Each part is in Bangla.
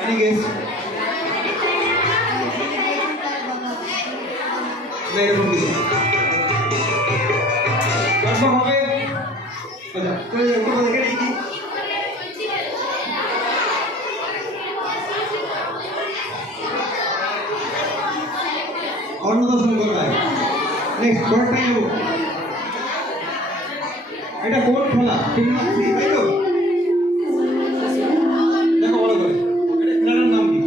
Any guess? मेरे को भी कब होगे अच्छा कोई को बता के नहीं और ना तो सुन बोल रहा है नेक्स्ट वर्ड टाइम लो এটা কোন খোলা ঠিক না তাই তো দেখো বলো করে এটা খেলার নাম কি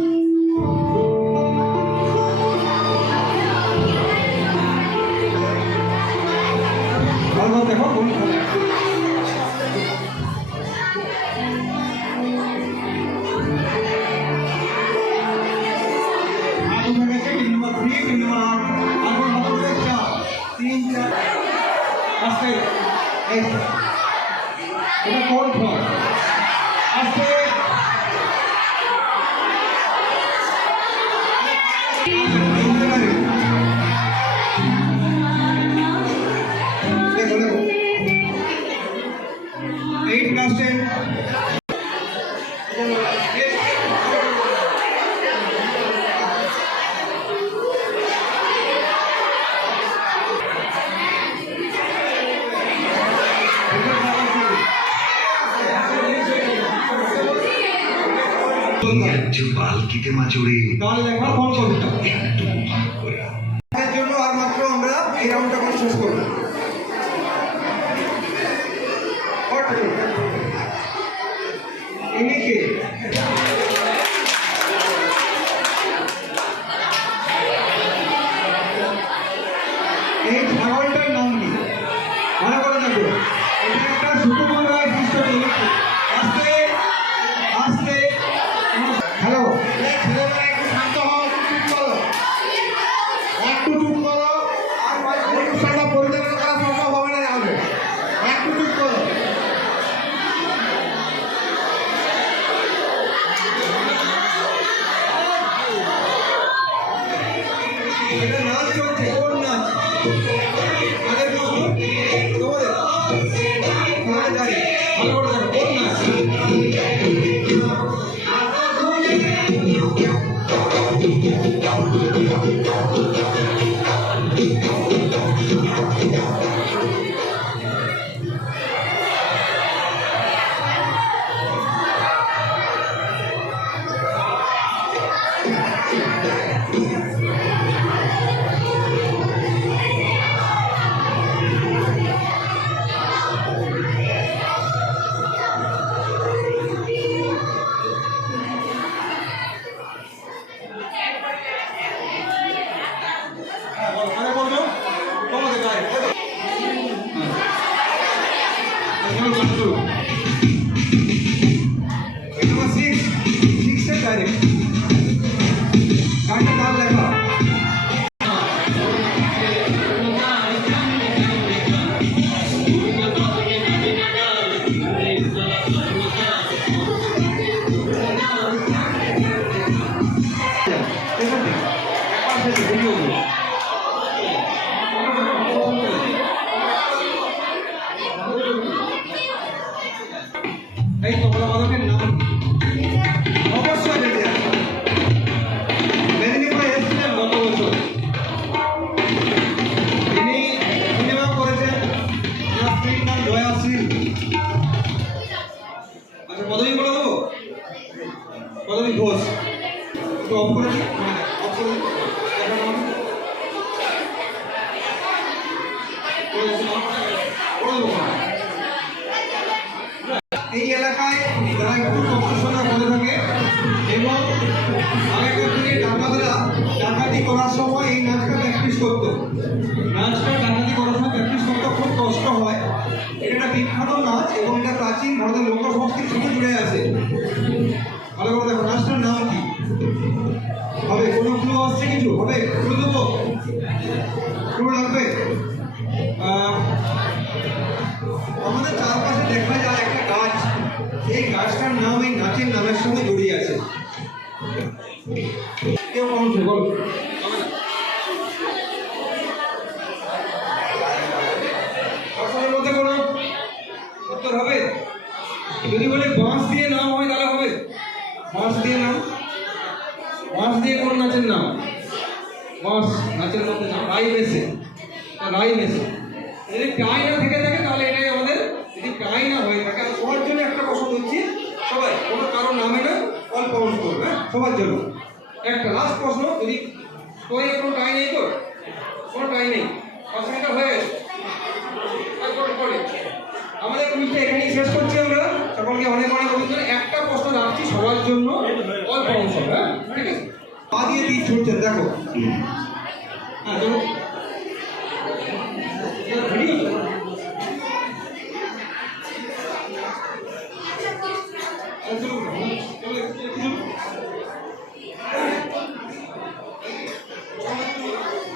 ভালো দেখো কোন খোলা আগে থেকে টিম নাম্বার 3 টিম নাম্বার 8 আর কোন হলো 4 3 4 আস্তে এটা কোন ফল আস্তে দেখো দেখো 8 ক্লাস 10 जो बालकिते माचुरी দল লেখা কোন কবিতা এর জন্য আর মাত্র আমরা এই রাউন্ডটা করে শেষ করব ইনি কে এই ছাগলটার নাম কি মনে করে দেখো এটা একটা সুকুমার দৃশ্য চরিত্র আস্তে আস্তে হ্যালো ছেলেরা একটু শান্ত হও চুপ করো একটু চুপ করো আর অনুষ্ঠানটা পরিচালনা করা সম্ভব হবে না হবে একটু চুপ করো এটা নাচ চলছে কোন নাচ আগে বলুন তোমাদের তোমাদের গাড়ি ভালো করে দেখো কোন নাচ এই তোমরা বাদকের নাম অবশ্যই জেনে আসো মেদিনীপুরে এসেছিলেন গত বছর তিনি সিনেমা করেছেন ওনার স্ত্রীর নাম জয়াশ্রী আচ্ছা পদবী বলে দেবো পদবী ঘোষ একটু অফ করে এই এলাকায় যারা একটু পড়াশোনা করে থাকে এবং আগেকার দিনে ডাকাতরা ডাকাতি করার সময় এই নাচটা প্র্যাকটিস করতো নাচটা ডাকাতি করার সময় প্র্যাকটিস করতে খুব কষ্ট হয় এটা একটা বিখ্যাত নাচ এবং এটা প্রাচীন ভারতের লোক সংস্কৃতির সাথে জুড়ে আছে। ভালো করে দেখো, নাচটার নাম কি হবে? কোনো ক্লু আসছে? কিছু হবে? ক্লু দেবো? ক্লু লাগবে? আমাদের চারপাশে দেখা যায় একটা গাছ, এই গাছটার নাম এই নাচের নামের সঙ্গে জড়িয়ে আছে। কেউ কম বল। আপনাদের মধ্যে কোনো উত্তর হবে? যদি বলে বাঁশ দিয়ে নাম হয় তাহলে হবে? বাঁশ দিয়ে নাম? বাঁশ দিয়ে কোন নাচের নাম? বাঁশ নাচের মধ্যে নাম রাই মেসে, রাই মেসে। যদি টাই না থেকে থাকে তাহলে এটাই আমাদের, যদি টাই না হয়ে থাকে, আমি সবার জন্য একটা প্রশ্ন দিচ্ছি, সবাই কোনো কারো নামে না অল্প অংশ করবে, হ্যাঁ সবার জন্য একটা লাস্ট প্রশ্ন। যদি তোর কোনো টাই নেই, তোর কোনো টাই নেই, 5 মিনিট হয়ে গেছে, আমাদের কুইজটা এখানেই শেষ করছি আমরা। সকলকে অনেক অনেক অভিনন্দন। একটা প্রশ্ন রাখছি সবার জন্য, অল্প অংশ, হ্যাঁ ঠিক আছে? পা দিয়ে তীর ছুটছেন, দেখো। হ্যাঁ চলো। ভিডিও তো?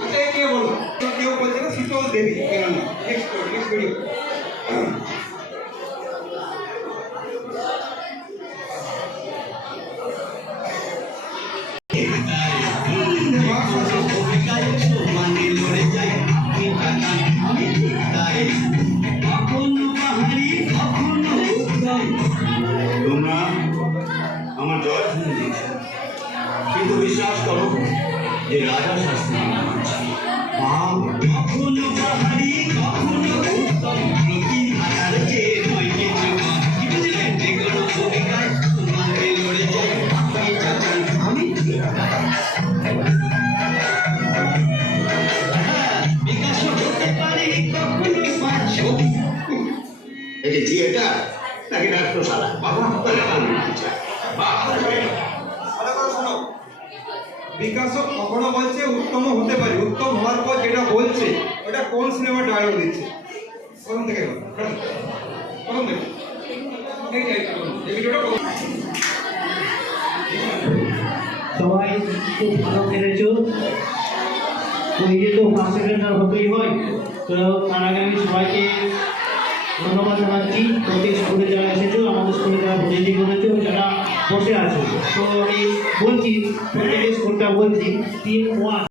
আচ্ছা কে বলো? কেউ বলছে না শীতল দেবী। Next video. তোমরা আমার জয় শুনে দিয়েছ, কিন্তু বিশ্বাস করো যে রাজা শাস্ত্রী কখনো পাহাড়ি কখনো উত্তম প্রতি হাজার যে নয় কিছু কি বুঝলেন? যে কোনো ভূমিকায় তোমাকে লড়ে যাই আপনি যখন আমি বিকাশ হতে পারি কখনো পাঁচ একে জিয়েটা নাকি ডাক্তারশালা বাবা বিকাশক কখনো বলছে উত্তম হতে পারে, উত্তম হওয়ার পর যেটা বলছে ওটা কোন সিনেমার ডায়লগ দিচ্ছে? প্রথম থেকে প্রথম থেকে এই ভিডিওটা সবাই খুব ভালো খেলেছো। ওই যে তো ফার্স্ট সেকেন্ড আর হতেই হয়, তো তার আগে আমি সবাইকে ধন্যবাদ জানাচ্ছি। প্রতি স্কুলে যারা এসেছো, আমাদের স্কুলে যারা ভর্তি করেছো, যারা বসে আছো, তো আমি বলছি প্রত্যেকের স্কুলটা বলছি 3-1